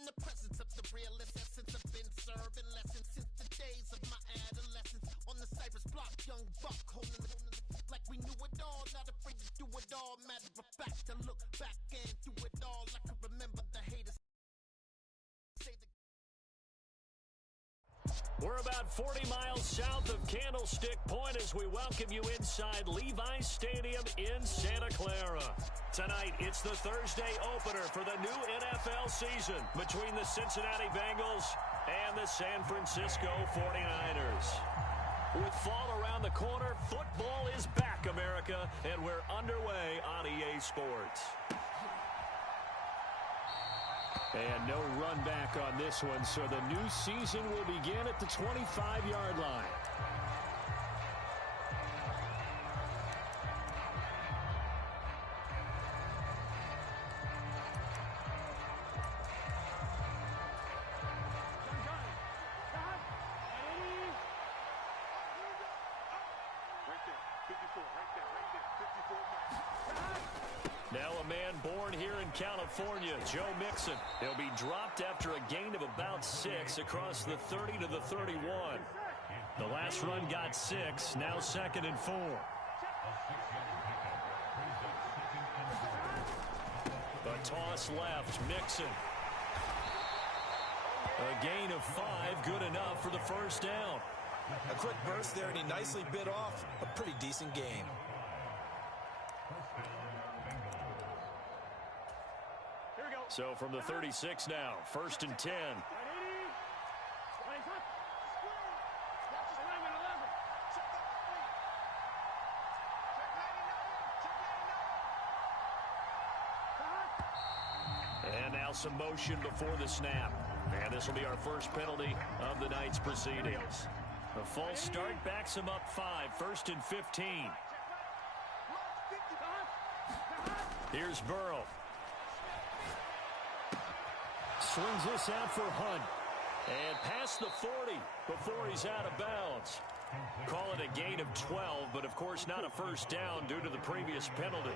in the presence of the realest essence. I've been serving lessons since the days of my adolescence. On the Cypress block, young buck holding the like we knew it all, not afraid to do it all. Matter of fact, I look back and do it all. I can remember the haters say the We're about 40 miles south of Candlestick Point as we welcome you inside Levi's Stadium in Santa Clara. Tonight, it's the Thursday opener for the new NFL season between the Cincinnati Bengals and the San Francisco 49ers. With fall around the corner, football is back, America, and we're underway on EA Sports. And no run back on this one, so the new season will begin at the 25-yard line. Now a man born here in California, Joe Mixon. He'll be dropped after a gain of about 6 across the 30 to the 31. The last run got 6, now 2nd and 4. The toss left, Mixon. A gain of 5, good enough for the first down. A quick burst there, and he nicely bit off a pretty decent gain. So from the 36 now, 1st and 10. And now some motion before the snap. And this will be our first penalty of the night's proceedings. A false start backs him up 5, 1st and 15. Here's Burrow. Swings this out for Hunt. And past the 40 before he's out of bounds. Call it a gain of 12, but of course not a first down due to the previous penalty.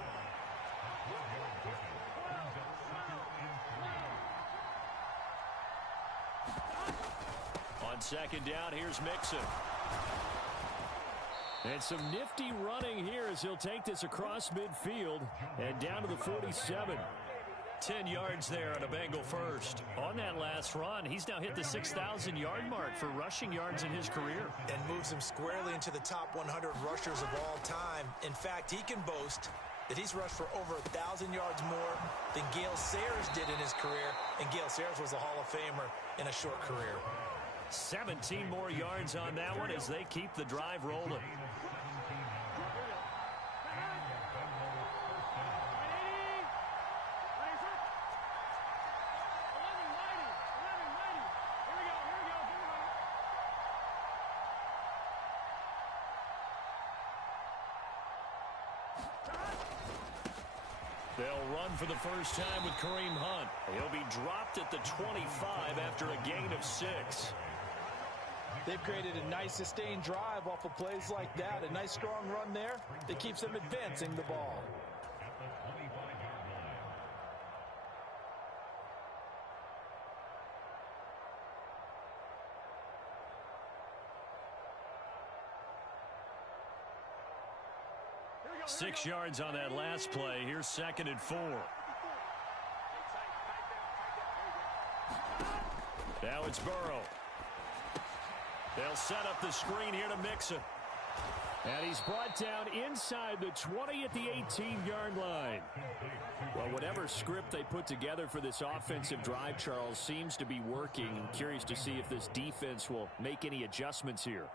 On 2nd down, here's Mixon. And some nifty running here as he'll take this across midfield and down to the 47. 10 yards there on a Bengal first. On that last run, he's now hit the 6,000-yard mark for rushing yards in his career. And moves him squarely into the top 100 rushers of all time. In fact, he can boast that he's rushed for over 1,000 yards more than Gale Sayers did in his career. And Gale Sayers was a Hall of Famer in a short career. 17 more yards on that one as they keep the drive rolling. They'll run for the first time with Kareem Hunt. He'll be dropped at the 25 after a gain of 6. They've created a nice sustained drive off of plays like that. A nice strong run there that keeps them advancing the ball. Six yards on that last play. Here's 2nd and 4. Now it's Burrow. They'll set up the screen here to Mixon. And he's brought down inside the 20 at the 18-yard line. Well, whatever script they put together for this offensive drive, Charles, seems to be working. I'm curious to see if this defense will make any adjustments here.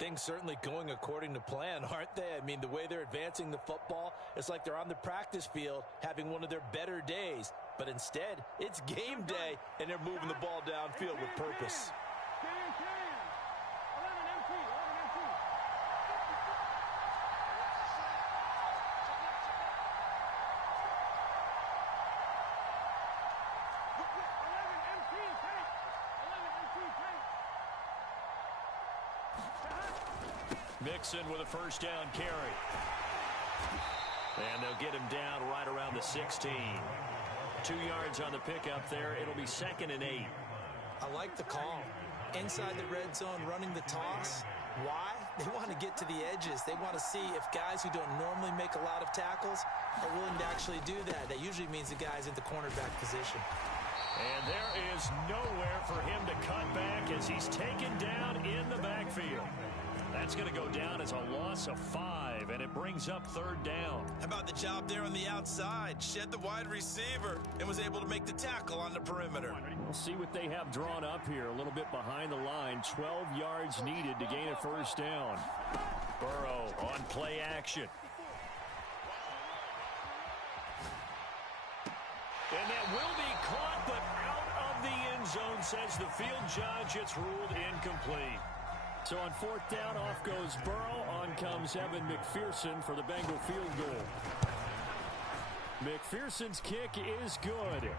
Things certainly going according to plan, aren't they? I mean, the way they're advancing the football, it's like they're on the practice field having one of their better days. But instead, it's game day, and they're moving the ball downfield with purpose. Mixon with a first down carry. And they'll get him down right around the 16. 2 yards on the pickup there. It'll be 2nd and 8. I like the call. Inside the red zone, running the toss. Why? They want to get to the edges. They want to see if guys who don't normally make a lot of tackles are willing to actually do that. That usually means the guy's in the cornerback position. And there is nowhere for him to cut back as he's taken down in the backfield. That's going to go down as a loss of 5, and it brings up 3rd down. How about the job there on the outside? Shed the wide receiver and was able to make the tackle on the perimeter. We'll see what they have drawn up here. A little bit behind the line. 12 yards needed to gain a 1st down. Burrow on play action. And that will be caught, but out of the end zone, says the field judge. It's ruled incomplete. So on 4th down, off goes Burrow. On comes Evan McPherson for the Bengal field goal. McPherson's kick is good.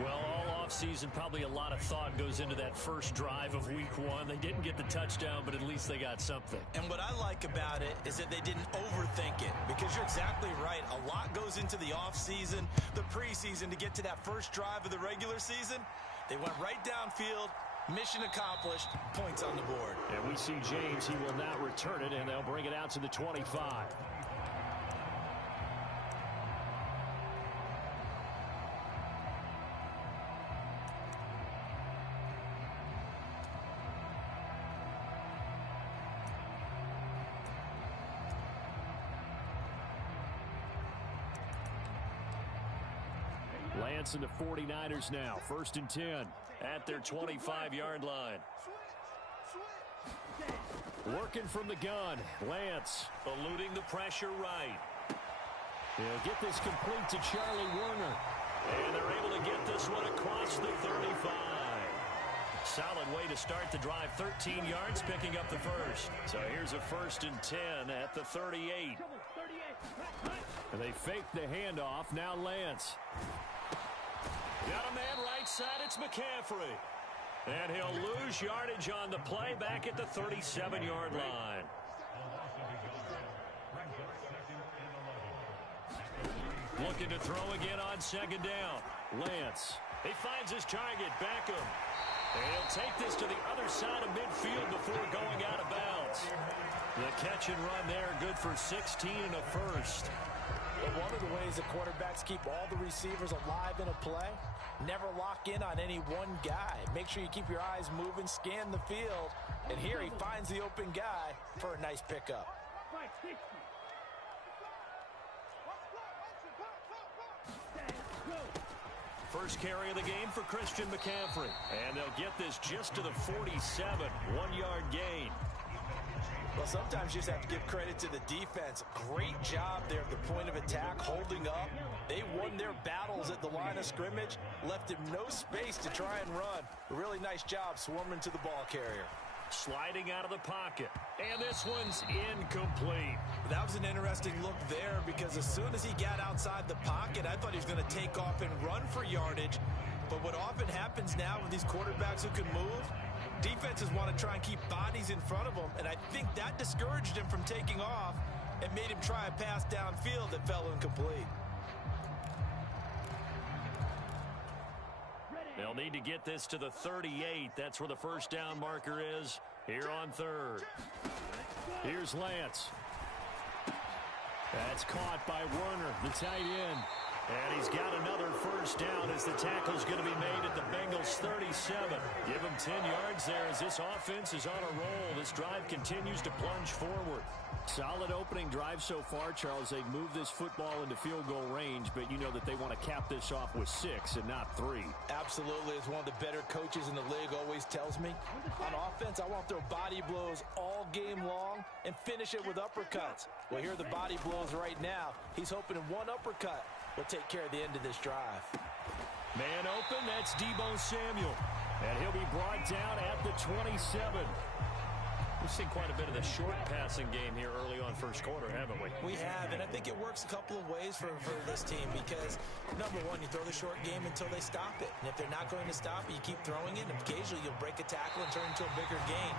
Well, all offseason, probably a lot of thought goes into that first drive of week 1. They didn't get the touchdown, but at least they got something. And what I like about it is that they didn't overthink it, because you're exactly right. A lot goes into the offseason, the preseason, to get to that first drive of the regular season. They went right downfield. Mission accomplished. Points on the board. And we see James. He will not return it, and they'll bring it out to the 25. Lance and the 49ers now. 1st and 10 at their 25-yard line. Working from the gun. Lance eluding the pressure right. He'll get this complete to Charlie Werner. And they're able to get this one across the 35. Solid way to start the drive. 13 yards, picking up the 1st. So here's a 1st and 10 at the 38. And they fake the handoff. Now Lance. Got a man right side. It's McCaffrey. And he'll lose yardage on the play back at the 37-yard line. Looking to throw again on 2nd down. Lance. He finds his target. Beckham. And he'll take this to the other side of midfield before going out of bounds. The catch and run there, good for 16 and a 1st. But one of the ways the quarterbacks keep all the receivers alive in a play, never lock in on any one guy. Make sure you keep your eyes moving, scan the field. And here he finds the open guy for a nice pickup. First carry of the game for Christian McCaffrey. And they'll get this just to the 47. 1-yard gain. Well, sometimes you just have to give credit to the defense. Great job there at the point of attack, holding up. They won their battles at the line of scrimmage, left him no space to try and run. A really nice job swarming to the ball carrier. Sliding out of the pocket. And this one's incomplete. That was an interesting look there, because as soon as he got outside the pocket, I thought he was going to take off and run for yardage. But what often happens now with these quarterbacks who can move, defenses want to try and keep bodies in front of them, and I think that discouraged him from taking off and made him try a pass downfield that fell incomplete. They'll need to get this to the 38. That's where the 1st down marker is here on 3rd. Here's Lance. That's caught by Werner, the tight end. And he's got another 1st down as the tackle's going to be made at the Bengals 37. Give him 10 yards there as this offense is on a roll. This drive continues to plunge forward. Solid opening drive so far, Charles. They've moved this football into field goal range, but you know that they want to cap this off with 6 and not 3. Absolutely. As one of the better coaches in the league always tells me, on offense, I want their body blows all game long and finish it with uppercuts. Well, here are the body blows right now. He's hoping in one uppercut will take care of the end of this drive. Man open, that's Deebo Samuel. And he'll be brought down at the 27. We've seen quite a bit of the short passing game here early on first quarter, haven't we? We have, and I think it works a couple of ways for this team, because, number one, you throw the short game until they stop it. And if they're not going to stop it, you keep throwing it, and occasionally you'll break a tackle and turn into a bigger gain.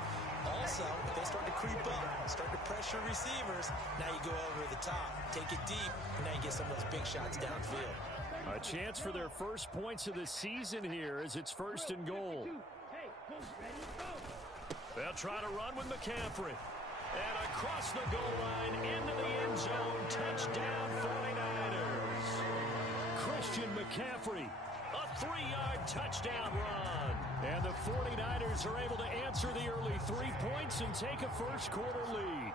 Also, if they start to creep up, start to pressure receivers, now you go over the top, take it deep, and now you get some of those big shots downfield. A chance for their first points of the season here as it's 1st and goal. They'll try to run with McCaffrey. And across the goal line into the end zone. Touchdown 49ers. Christian McCaffrey. A 3-yard touchdown run. And the 49ers are able to answer the early 3 points and take a first-quarter lead.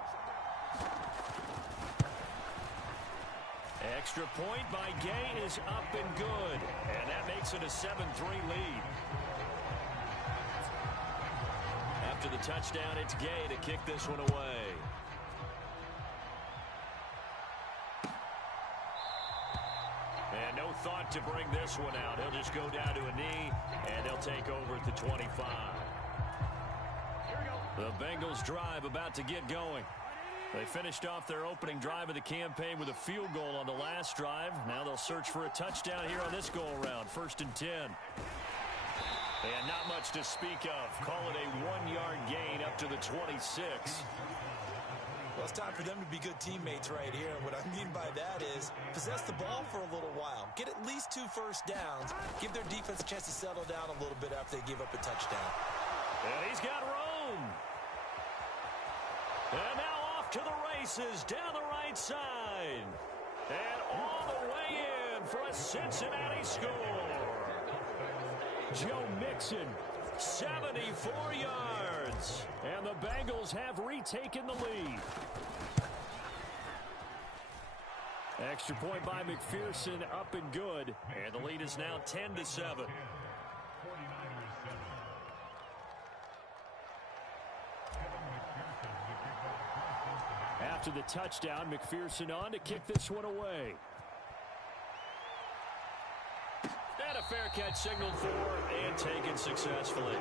Extra point by Gay is up and good. And that makes it a 7-3 lead. After the touchdown, it's Gay to kick this one away. And no thought to bring this one out. He'll just go down to a knee, and they'll take over at the 25. The Bengals drive about to get going. They finished off their opening drive of the campaign with a field goal on the last drive. Now they'll search for a touchdown here on this go-around. 1st and 10. And not much to speak of. Call it a 1-yard gain up to the 26. Well, it's time for them to be good teammates right here. And what I mean by that is possess the ball for a little while. Get at least 2 first downs. Give their defense a chance to settle down a little bit after they give up a touchdown. And he's got room. And now off to the races down the right side. And all the way in for a Cincinnati score. Joe Mixon, 74 yards. And the Bengals have retaken the lead. Extra point by McPherson, up and good. And the lead is now 10-7. After the touchdown, McPherson on to kick this one away. And a fair catch signaled for and taken successfully.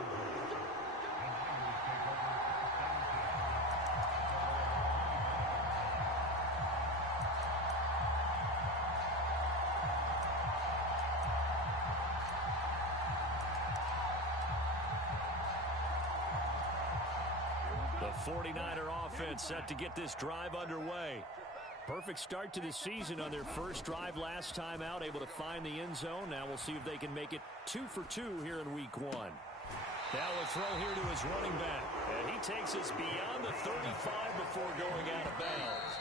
The 49er offense set to get this drive underway. Perfect start to the season on their first drive last time out, able to find the end zone. Now we'll see if they can make it 2 for 2 here in week 1. Now a throw here to his running back. And he takes us beyond the 35 before going out of bounds.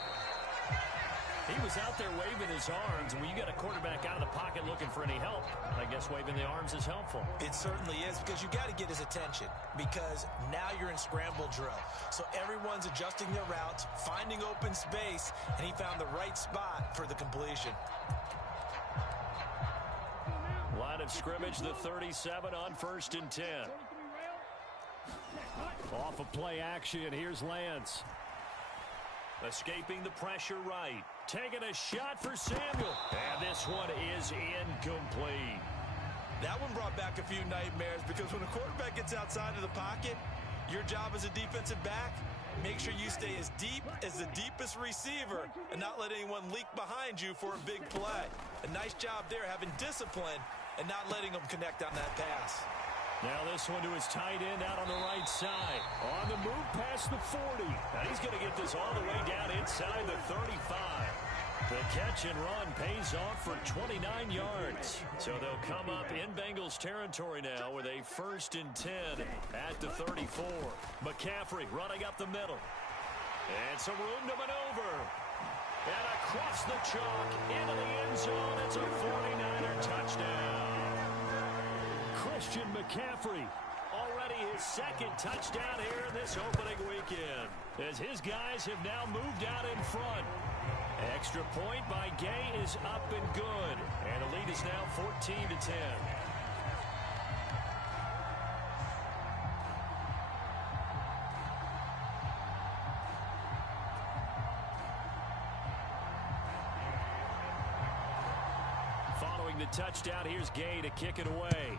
He was out there waving his arms, and when you got a quarterback out of the pocket looking for any help, I guess waving the arms is helpful. It certainly is, because you got to get his attention, because now you're in scramble drill. So everyone's adjusting their routes, finding open space, and he found the right spot for the completion. Line of scrimmage, the 37 on 1st and 10. Off of play action, here's Lance. Escaping the pressure right. Taking a shot for Samuel. And this one is incomplete. That one brought back a few nightmares, because when a quarterback gets outside of the pocket, your job as a defensive back, make sure you stay as deep as the deepest receiver and not let anyone leak behind you for a big play. A nice job there, having discipline and not letting them connect on that pass. Now this one to his tight end out on the right side. On the move past the 40. Now he's going to get this all the way down inside the 35. The catch and run pays off for 29 yards. So they'll come up in Bengals territory now with a 1st and 10 at the 34. McCaffrey running up the middle. And some room to maneuver. And across the chalk into the end zone. It's a 49er touchdown. Christian McCaffrey, already his 2nd touchdown here in this opening weekend, as his guys have now moved out in front. Extra point by Gay is up and good, and the lead is now 14-10. Following the touchdown, here's Gay to kick it away.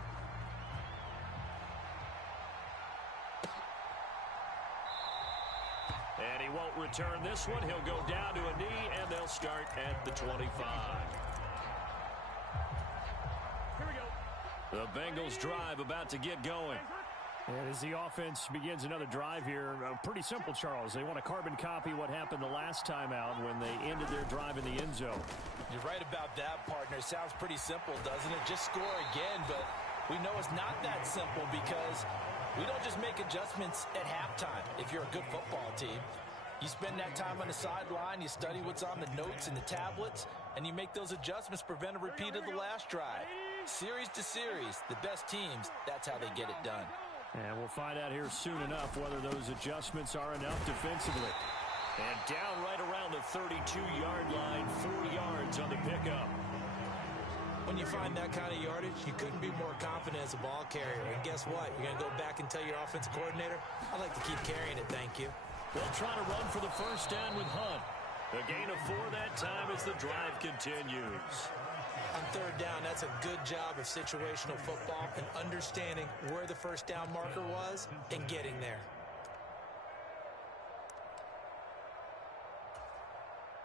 And he won't return this one. He'll go down to a knee, and they'll start at the 25. Here we go. The Bengals drive about to get going. And as the offense begins another drive here, pretty simple, Charles. They want to carbon copy what happened the last time out when they ended their drive in the end zone. You're right about that, partner. Sounds pretty simple, doesn't it? Just score again, but we know it's not that simple because we don't just make adjustments at halftime if you're a good football team. You spend that time on the sideline, you study what's on the notes and the tablets, and you make those adjustments to prevent a repeat of the last drive. Series to series, the best teams, that's how they get it done. And we'll find out here soon enough whether those adjustments are enough defensively. And down right around the 32-yard line, 4 yards on the pickup. When you find that kind of yardage, you couldn't be more confident as a ball carrier. And guess what? You're going to go back and tell your offensive coordinator, I'd like to keep carrying it, thank you. They'll try to run for the first down with Hunt. A gain of 4 that time as the drive continues. On third down, that's a good job of situational football and understanding where the first down marker was and getting there.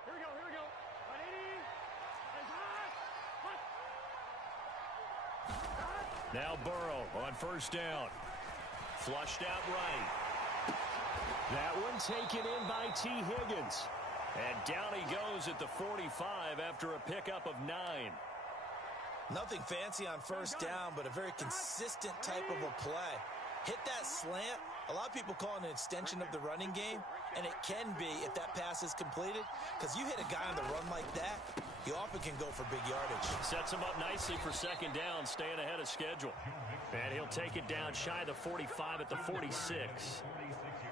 Here we go. 180. Now Burrow on first down. Flushed out right. That one taken in by T. Higgins. And down he goes at the 45 after a pickup of 9. Nothing fancy on first down, but a very consistent type of a play. Hit that slant. A lot of people call it an extension of the running game, and it can be if that pass is completed, because you hit a guy on the run like that, you often can go for big yardage. Sets him up nicely for second down, staying ahead of schedule. And he'll take it down shy of the 45 at the 46.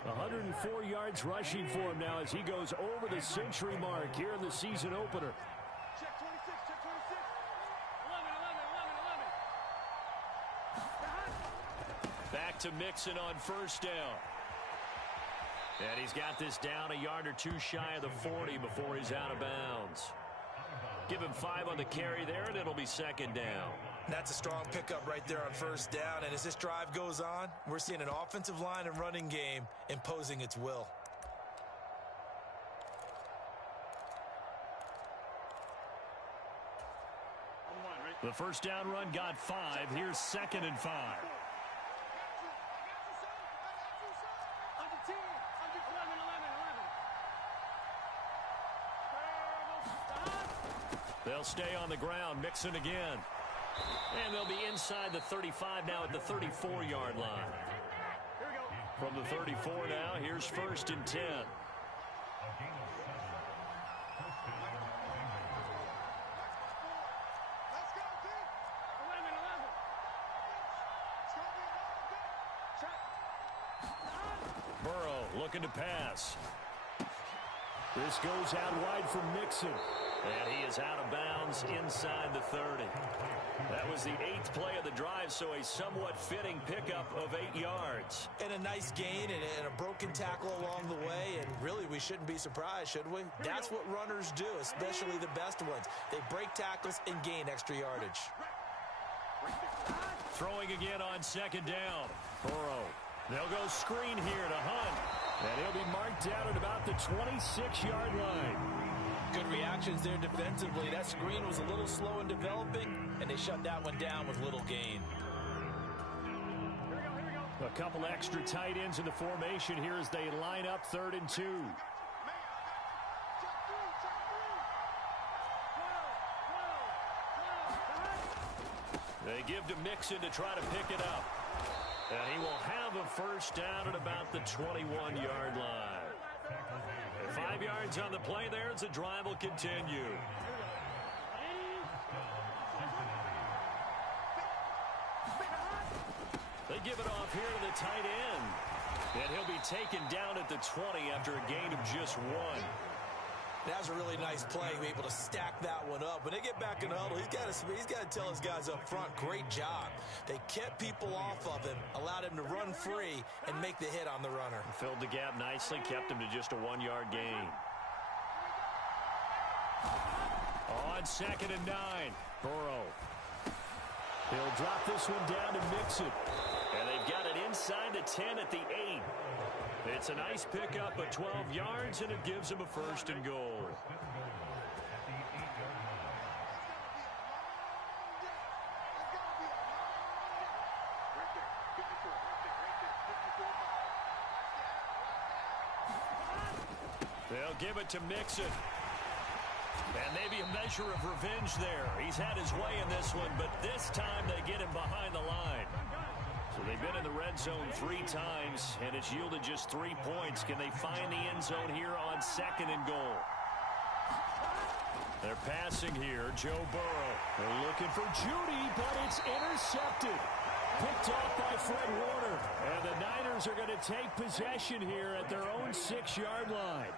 104 yards rushing for him now as he goes over the century mark here in the season opener. Check 26, check 26. 11. Back to Mixon on first down. And he's got this down a yard or two shy of the 40 before he's out of bounds. Give him 5 on the carry there, and it'll be second down. That's a strong pickup right there on first down. And as this drive goes on, we're seeing an offensive line and running game imposing its will. The first down run got 5. Here's second and 5. They'll stay on the ground. Mixon again. And they'll be inside the 35 now at the 34-yard line. From the 34 now, here's first and 10. Burrow looking to pass. This goes out wide for Mixon. And he is out of bounds inside the 30. That was the 8th play of the drive, so a somewhat fitting pickup of 8 yards. And a nice gain and a broken tackle along the way, and really we shouldn't be surprised, should we? That's what runners do, especially the best ones. They break tackles and gain extra yardage. Throwing again on second down. Burrow. They'll go screen here to Hunt. And he'll be marked down at about the 26-yard line. Good reactions there defensively. That screen was a little slow in developing, and they shut that one down with little gain. A couple extra tight ends in the formation here as they line up 3rd and 2. They give to Mixon to try to pick it up. And he will have a first down at about the 21-yard line. 5 yards on the play there as the drive will continue. They give it off here to the tight end. And he'll be taken down at the 20 after a gain of just 1. That was a really nice play, be able to stack that one up. When they get back in the huddle, he's got to tell his guys up front, great job. They kept people off of him, allowed him to run free, and make the hit on the runner. Filled the gap nicely, kept him to just a 1-yard gain. On 2nd and 9, Burrow. He'll drop this one down to Mixon. And they've got it inside the 10 at the 8. It's a nice pickup of 12 yards, and it gives him a first and goal. They'll give it to Mixon. And maybe a measure of revenge there. He's had his way in this one, but this time they get him behind the line. So they've been in the red zone 3 times, and it's yielded just 3 points. Can they find the end zone here on 2nd and goal? They're passing here, Joe Burrow. They're looking for Judy, but it's intercepted. Picked off by Fred Warner. And the Niners are going to take possession here at their own 6-yard line.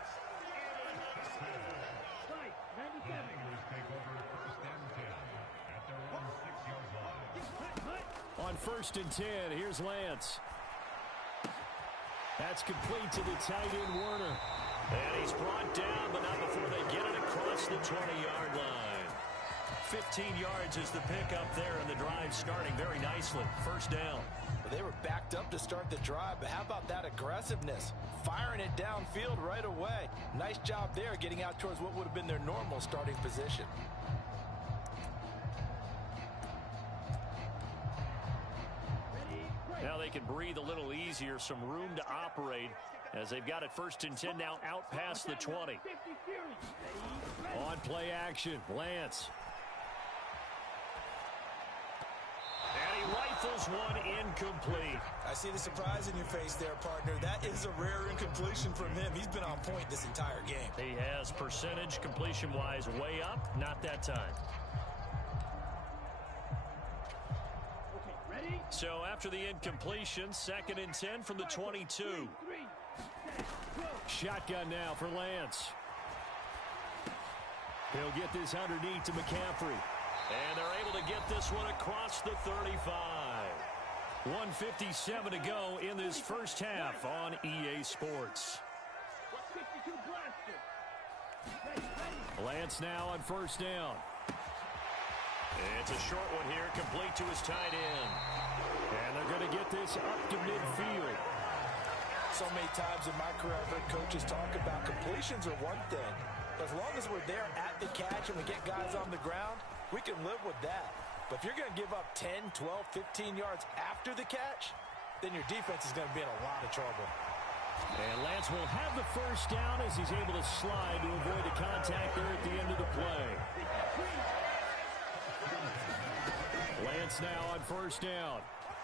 On 1st and 10, here's Lance. That's complete to the tight end, Warner. And he's brought down, but not before they get it across the 20-yard line. 15 yards is the pickup there, and the drive starting very nicely. 1st down. Well, they were backed up to start the drive, but how about that aggressiveness? Firing it downfield right away. Nice job there getting out towards what would have been their normal starting position. Now they can breathe a little easier, some room to operate as they've got it 1st and 10 now out past the 20. On play action, Lance. And he rifles one incomplete. I see the surprise in your face there, partner. That is a rare incompletion from him. He's been on point this entire game. He has percentage completion-wise way up, not that time. So after the incompletion, 2nd and 10 from the 22. Shotgun now for Lance. He'll get this underneath to McCaffrey. And they're able to get this one across the 35. 1:57 to go in this first half on EA Sports. Lance now on 1st down. It's a short one here, complete to his tight end. And they're going to get this up to midfield. So many times in my career, I've heard coaches talk about completions are one thing. As long as we're there at the catch and we get guys on the ground, we can live with that. But if you're going to give up 10, 12, 15 yards after the catch, then your defense is going to be in a lot of trouble. And Lance will have the 1st down as he's able to slide to avoid the contact there at the end of the play. Lance now on 1st down.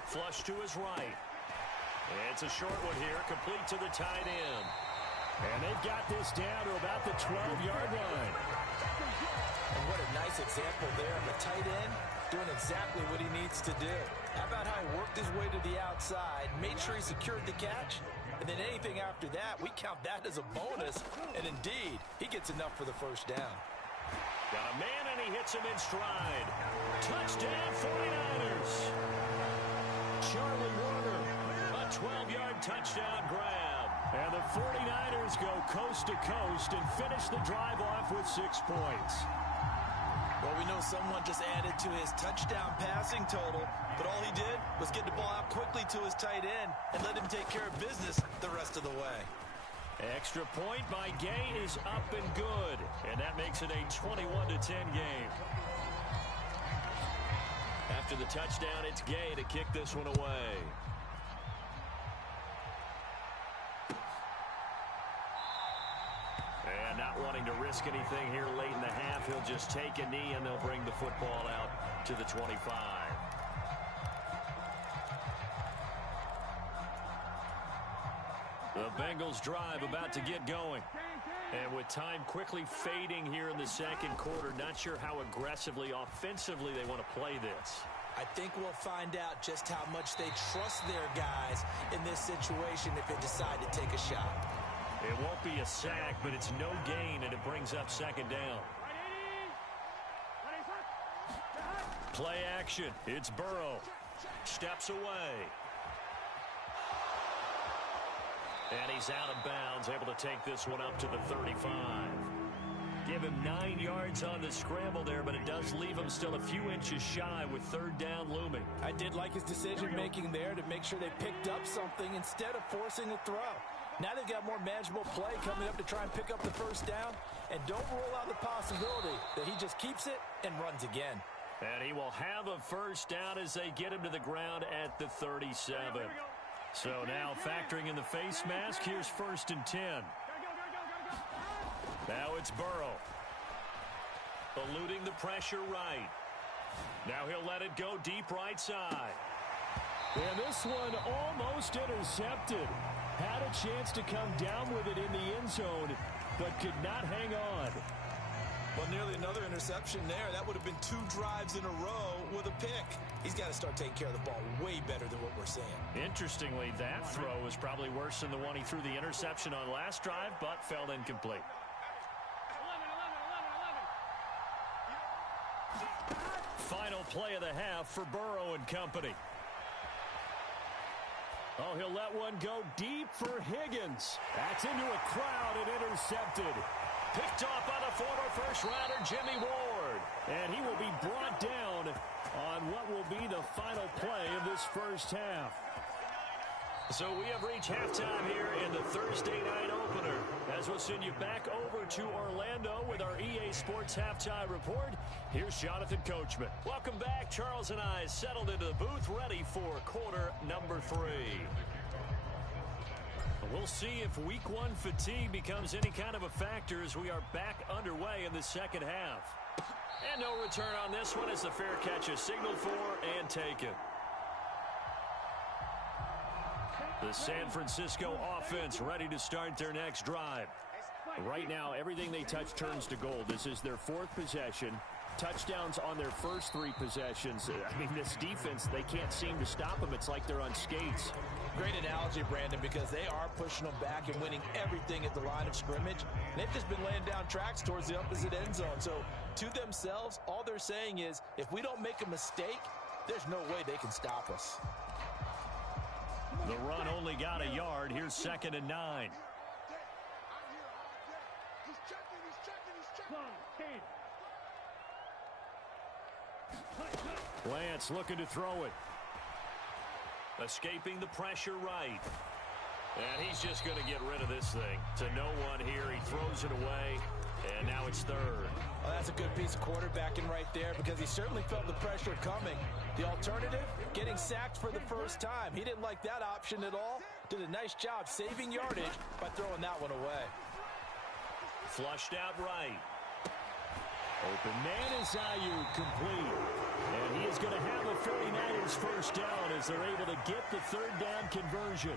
Flush to his right. It's a short one here, complete to the tight end. And they've got this down to about the 12-yard line. And what a nice example there on the tight end, doing exactly what he needs to do. How about how he worked his way to the outside, made sure he secured the catch, and then anything after that, we count that as a bonus. And indeed, he gets enough for the 1st down. Got a man, and he hits him in stride. Touchdown, 49ers. Charlie Warner, a 12-yard touchdown grab. And the 49ers go coast to coast and finish the drive off with 6 points. Well, we know someone just added to his touchdown passing total, but all he did was get the ball out quickly to his tight end and let him take care of business the rest of the way. Extra point by Gay is up and good, and that makes it a 21-10 game. After the touchdown, it's Gay to kick this one away. And not wanting to risk anything here late in the half, he'll just take a knee and they'll bring the football out to the 25. The Bengals drive about to get going. And with time quickly fading here in the 2nd quarter, not sure how aggressively, offensively they want to play this. I think we'll find out just how much they trust their guys in this situation if they decide to take a shot. It won't be a sack, but it's no gain, and it brings up 2nd down. Play action. It's Burrow. Steps away. And he's out of bounds, able to take this one up to the 35. Give him 9 yards on the scramble there, but it does leave him still a few inches shy with 3rd down looming. I did like his decision-making there to make sure they picked up something instead of forcing a throw. Now they've got more manageable play coming up to try and pick up the 1st down. And don't rule out the possibility that he just keeps it and runs again. And he will have a 1st down as they get him to the ground at the 37. So now factoring in the face mask, here's 1st and 10. Now it's Burrow. Eluding the pressure right. Now he'll let it go deep right side. And this one almost intercepted. Had a chance to come down with it in the end zone, but could not hang on. Well, nearly another interception there. That would have been 2 drives in a row with a pick. He's got to start taking care of the ball way better than what we're seeing. Interestingly, that throw was probably worse than the one he threw the interception on last drive, but fell incomplete. Final play of the half for Burrow and company. Oh, he'll let one go deep for Higgins. That's into a crowd and intercepted. Picked off by the former first-rounder Jimmy Ward. And he will be brought down on what will be the final play of this first half. So we have reached halftime here in the Thursday night opener. As we'll send you back over to Orlando with our EA Sports Halftime Report, here's Jonathan Coachman. Welcome back. Charles and I settled into the booth, ready for quarter number 3. We'll see if week 1 fatigue becomes any kind of a factor as we are back underway in the second half. And no return on this one as the fair catch is signaled for and taken. The San Francisco offense ready to start their next drive. Right now, everything they touch turns to gold. This is their 4th possession. Touchdowns on their first 3 possessions. I mean, this defense, they can't seem to stop them. It's like they're on skates. Great analogy, Brandon, because they are pushing them back and winning everything at the line of scrimmage. And they've just been laying down tracks towards the opposite end zone. So, to themselves, all they're saying is, if we don't make a mistake, there's no way they can stop us. The run only got a yard. Here's 2nd and 9. Lance looking to throw it. Escaping the pressure right. And he's just going to get rid of this thing. To no one here. He throws it away. And now it's 3rd. Well, that's a good piece of quarterbacking right there because he certainly felt the pressure coming. The alternative, getting sacked for the first time. He didn't like that option at all. Did a nice job saving yardage by throwing that one away. Flushed out right. Open man is Ayuk, complete. And he is going to have a 49ers first down as they're able to get the 3rd down conversion.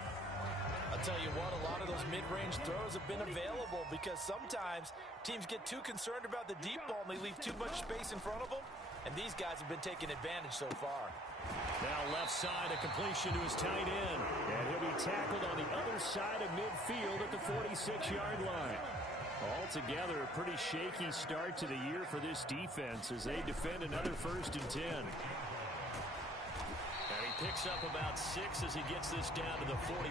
I'll tell you what, a lot of those mid-range throws have been available because sometimes teams get too concerned about the deep ball and they leave too much space in front of them. And these guys have been taking advantage so far. Now left side, a completion to his tight end. And he'll be tackled on the other side of midfield at the 46-yard line. Altogether, a pretty shaky start to the year for this defense as they defend another 1st and 10. And he picks up about 6 as he gets this down to the 41.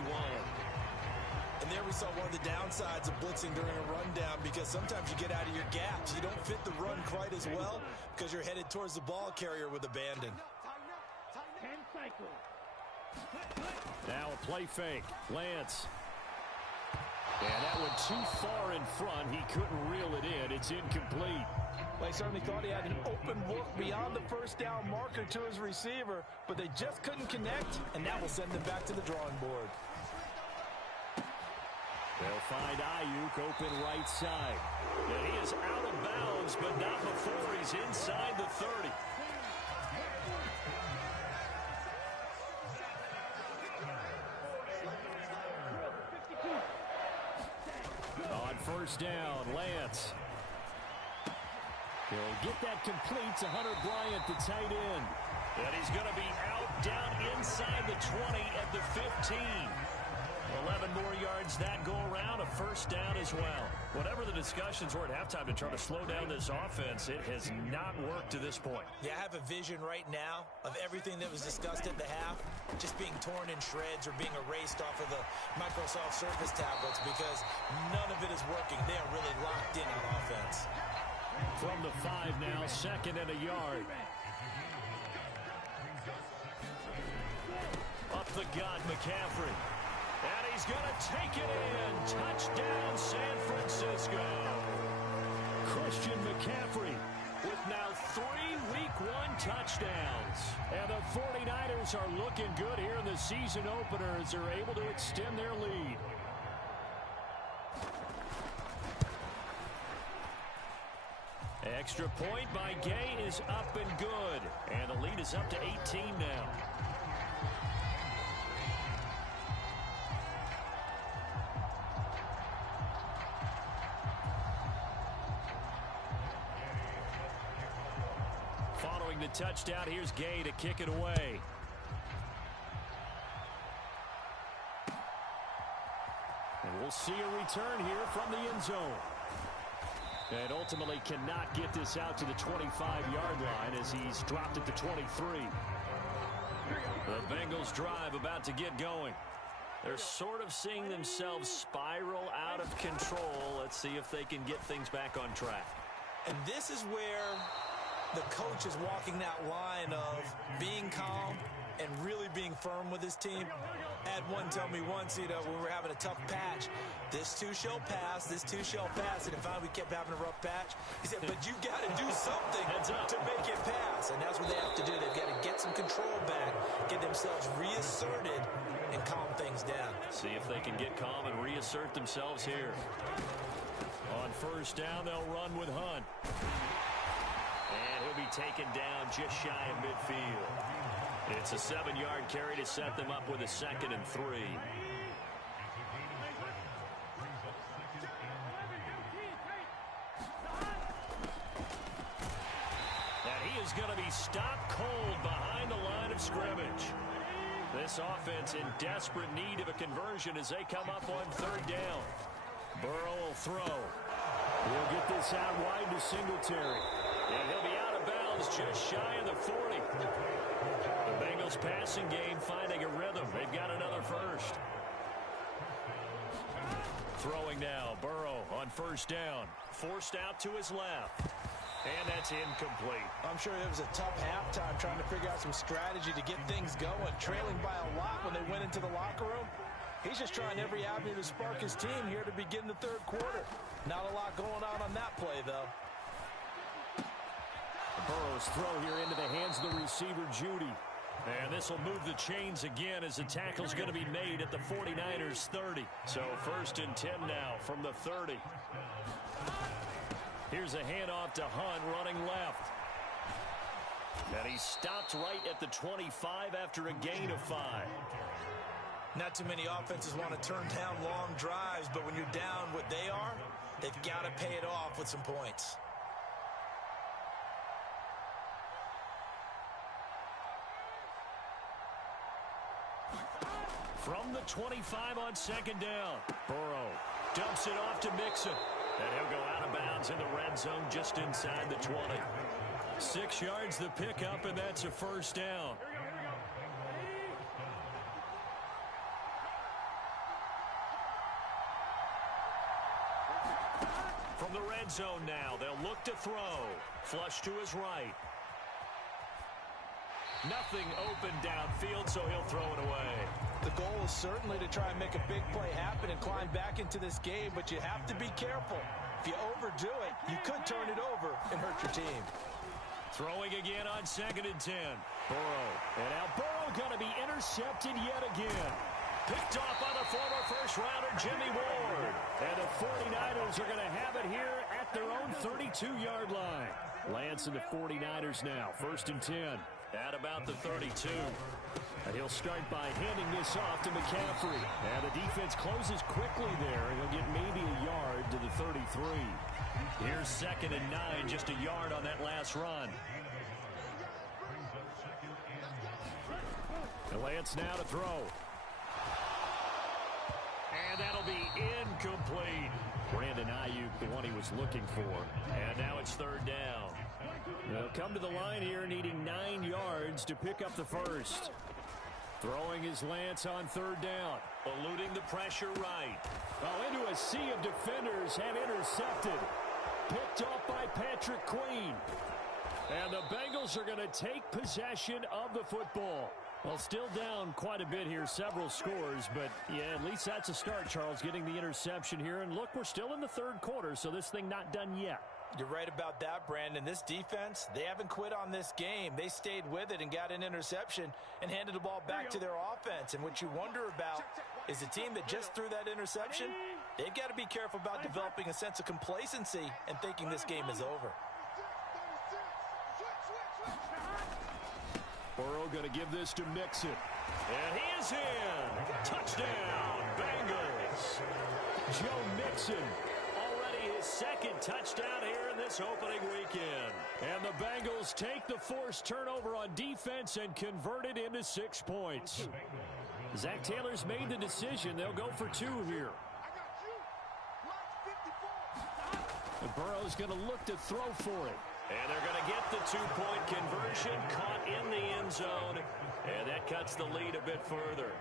And there we saw one of the downsides of blitzing during a rundown because sometimes you get out of your gaps. You don't fit the run quite as well because you're headed towards the ball carrier with abandon. Now a play fake. Lance. And that one too far in front. He couldn't reel it in. It's incomplete. Well, he certainly thought he had an open look beyond the first down marker to his receiver, but they just couldn't connect, and that will send them back to the drawing board. They'll find Ayuk open right side. And he is out of bounds, but not before he's inside the 30. On 1st down, Lance. He'll get that complete to Hunter Bryant, the tight end. And he's going to be out down inside the 20 at the 15. 11 more yards that go around, a 1st down as well. Whatever the discussions were at halftime to try to slow down this offense, it has not worked to this point. Yeah, I have a vision right now of everything that was discussed at the half just being torn in shreds or being erased off of the Microsoft Surface tablets because none of it is working. They are really locked in on offense. From the 5 now, 2nd and a yard. Up the gut, McCaffrey. And he's going to take it in. Touchdown, San Francisco. Christian McCaffrey with now 3 Week 1 touchdowns. And the 49ers are looking good here in the season opener as they're able to extend their lead. Extra point by Gay is up and good. And the lead is up to 18 now. Following the touchdown, here's Gay to kick it away. And we'll see a return here from the end zone. And ultimately cannot get this out to the 25-yard line as he's dropped at the 23. The Bengals drive about to get going. They're sort of seeing themselves spiral out of control. Let's see if they can get things back on track. And this is where the coach is walking that line of being calm and really being firm with his team. I had one tell me once, when we were having a tough patch, this too shall pass, this too shall pass. And finally we kept having a rough patch. He said, but you got to do something to make it pass. And that's what they have to do. They've got to get some control back, get themselves reasserted, and calm things down. See if they can get calm and reassert themselves here. On first down, they'll run with Hunt. And he'll be taken down just shy of midfield. It's a 7-yard carry to set them up with a 2nd and 3. And he is going to be stopped cold behind the line of scrimmage. This offense in desperate need of a conversion as they come up on 3rd down. Burrow will throw. He'll get this out wide to Singletary. And he'll be out of bounds just shy of the 40. The Bengals passing game finding a rhythm. They've got another first. Throwing now. Burrow on 1st down. Forced out to his left. And that's incomplete. I'm sure it was a tough halftime trying to figure out some strategy to get things going. Trailing by a lot when they went into the locker room. He's just trying every avenue to spark his team here to begin the 3rd quarter. Not a lot going on that play, though. Burrow's throw here into the hands of the receiver, Judy. And this will move the chains again as the tackle's going to be made at the 49ers 30. So 1st and 10 now from the 30. Here's a handoff to Hunt running left. And he stopped right at the 25 after a gain of 5. Not too many offenses want to turn down long drives, but when you're down what they are, they've got to pay it off with some points. From the 25 on 2nd down, Burrow dumps it off to Mixon. And he'll go out of bounds in the red zone just inside the 20. 6 yards the pickup, and that's a 1st down. From the red zone now, they'll look to throw. Flush to his right. Nothing open downfield, so he'll throw it away. The goal is certainly to try and make a big play happen and climb back into this game, but you have to be careful. If you overdo it, you could turn it over and hurt your team. Throwing again on 2nd and 10. Burrow. And now Burrow going to be intercepted yet again. Picked off by the former first-rounder Jimmy Ward. And the 49ers are going to have it here at their own 32-yard line. Lance and the 49ers now. 1st and 10. At about the 32. And he'll start by handing this off to McCaffrey. And the defense closes quickly there. He'll get maybe a yard to the 33. Here's 2nd and 9, just a yard on that last run. And Lance now to throw. And that'll be incomplete. Brandon Ayuk, the one he was looking for. And now it's 3rd down. They'll come to the line here needing 9 yards to pick up the first. Throwing his Lance on 3rd down. Eluding the pressure right. Oh, into a sea of defenders and intercepted. Picked off by Patrick Queen. And the Bengals are going to take possession of the football. Well, still down quite a bit here, several scores, but yeah, at least that's a start, Charles, getting the interception here. And look, we're still in the 3rd quarter, so this thing not done yet. You're right about that, Brandon. This defense, they haven't quit on this game. They stayed with it and got an interception and handed the ball back to their offense. And what you wonder about is the team that just threw that interception, they've got to be careful about developing a sense of complacency and thinking this game is over. Burrow going to give this to Mixon. And he is in. Touchdown, Bengals. Joe Mixon, already his second touchdown here in this opening weekend. And the Bengals take the forced turnover on defense and convert it into 6 points. Zach Taylor's made the decision. They'll go for 2 here. And Burrow's going to look to throw for it. And they're going to get the 2-point conversion, caught in the end zone, and that cuts the lead a bit further.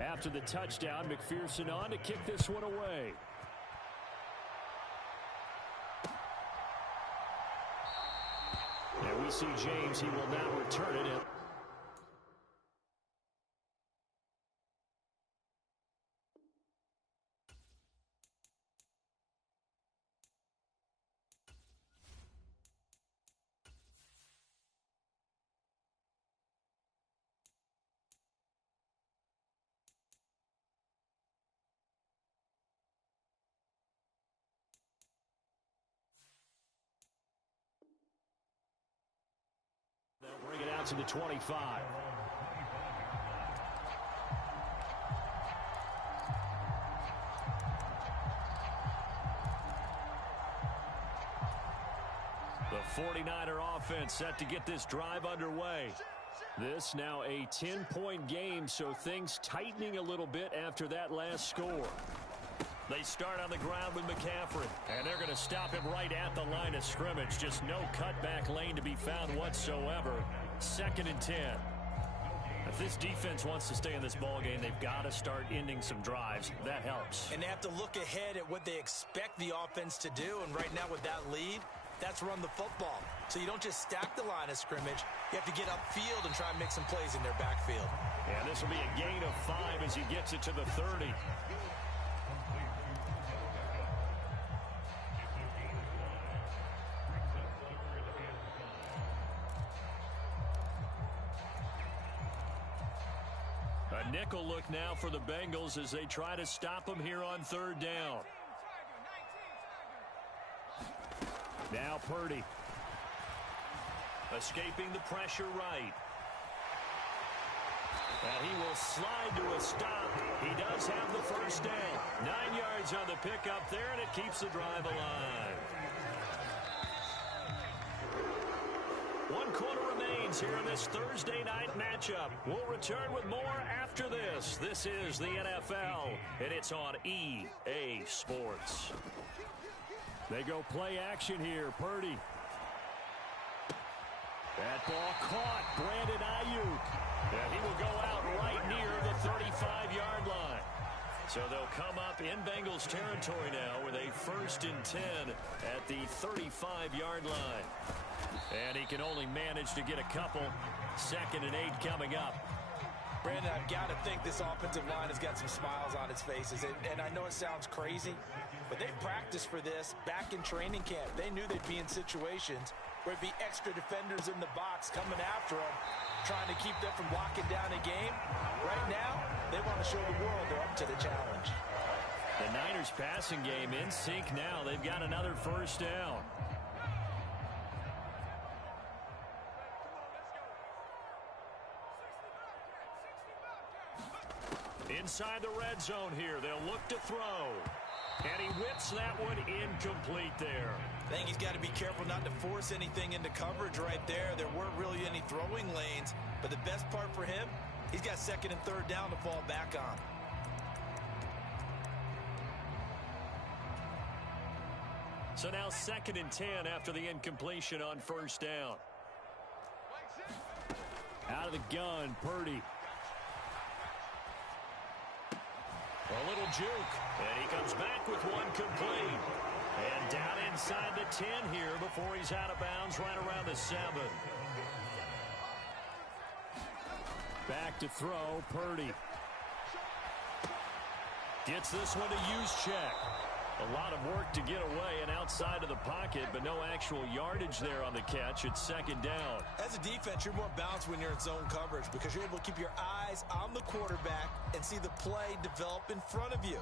After the touchdown, McPherson on to kick this one away. And we see James, he will now return it. They'll bring it out to the 25. The 49er offense set to get this drive underway. This now a 10-point game, so things tightening a little bit after that last score. They start on the ground with McCaffrey, and they're going to stop him right at the line of scrimmage. Just no cutback lane to be found whatsoever. 2nd and 10. If this defense wants to stay in this ballgame, they've got to start ending some drives. That helps. And they have to look ahead at what they expect the offense to do, and right now with that lead, that's run the football. So you don't just stack the line of scrimmage. You have to get upfield and try and make some plays in their backfield. And this will be a gain of 5 as he gets it to the 30. A nickel look now for the Bengals as they try to stop him here on 3rd down. Now Purdy. Escaping the pressure right. And he will slide to a stop. He does have the first down. 9 yards on the pickup there, and it keeps the drive alive. 1 quarter remains here in this Thursday night matchup. We'll return with more after this. This is the NFL, and it's on EA Sports. They go play action here. Purdy. That ball caught. Brandon Ayuk. And he will go out right near the 35-yard line. So they'll come up in Bengals territory now with a 1st and 10 at the 35-yard line. And he can only manage to get a couple. 2nd and 8 coming up. Brandon, I've got to think this offensive line has got some smiles on its faces. And I know it sounds crazy, but they practiced for this back in training camp. They knew they'd be in situations where it'd be extra defenders in the box coming after them, trying to keep them from locking down a game. Right now, they want to show the world they're up to the challenge. The Niners passing game in sync now. They've got another 1st down. Inside the red zone here. They'll look to throw. And he whips that one incomplete there. I think he's got to be careful not to force anything into coverage right there. There weren't really any throwing lanes. But the best part for him, he's got 2nd and 3rd down to fall back on. So now 2nd and 10 after the incompletion on 1st down. Out of the gun, Purdy. A little juke, and he comes back with one complete. And down inside the 10 here before he's out of bounds right around the 7. Back to throw, Purdy. Gets this one to Juszczyk. A lot of work to get away and outside of the pocket, but no actual yardage there on the catch. It's 2nd down. As a defense, you're more balanced when you're in zone coverage because you're able to keep your eyes on the quarterback and see the play develop in front of you.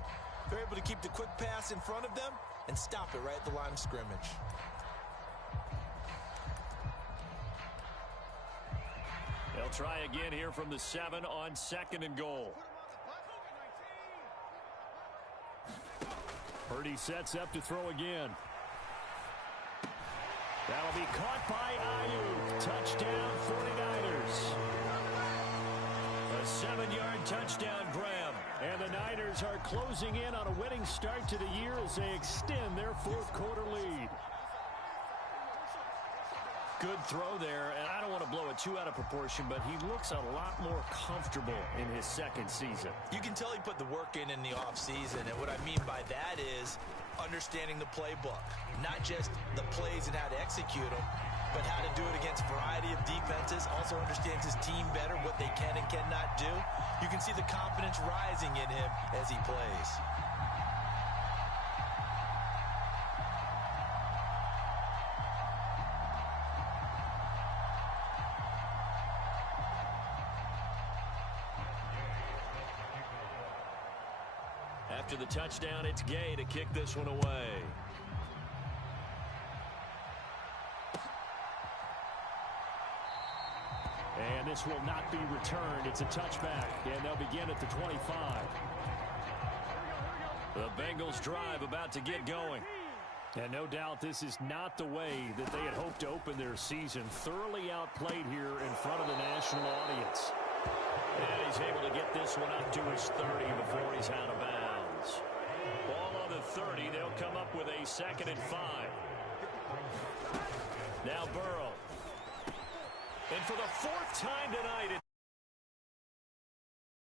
They're able to keep the quick pass in front of them and stop it right at the line of scrimmage. They'll try again here from the 7 on 2nd and goal. Purdy sets up to throw again. That'll be caught by Ayuk. Touchdown, 49ers. A 7-yard touchdown grab. And the Niners are closing in on a winning start to the year as they extend their 4th quarter lead. Good throw there, and I don't want to blow it too out of proportion, but he looks a lot more comfortable in his 2nd season. You can tell he put the work in the offseason, and what I mean by that is understanding the playbook. Not just the plays and how to execute them, but how to do it against a variety of defenses. Also understands his team better, what they can and cannot do. You can see the confidence rising in him as he plays. After the touchdown, it's Gay to kick this one away. And this will not be returned. It's a touchback, and they'll begin at the 25. The Bengals drive about to get going. And no doubt this is not the way that they had hoped to open their season. Thoroughly outplayed here in front of the national audience. And he's able to get this one up to his 30 before he's out of bounds. Ball on the 30. They'll come up with a 2nd and 5. Now Burrow. And for the 4th time tonight,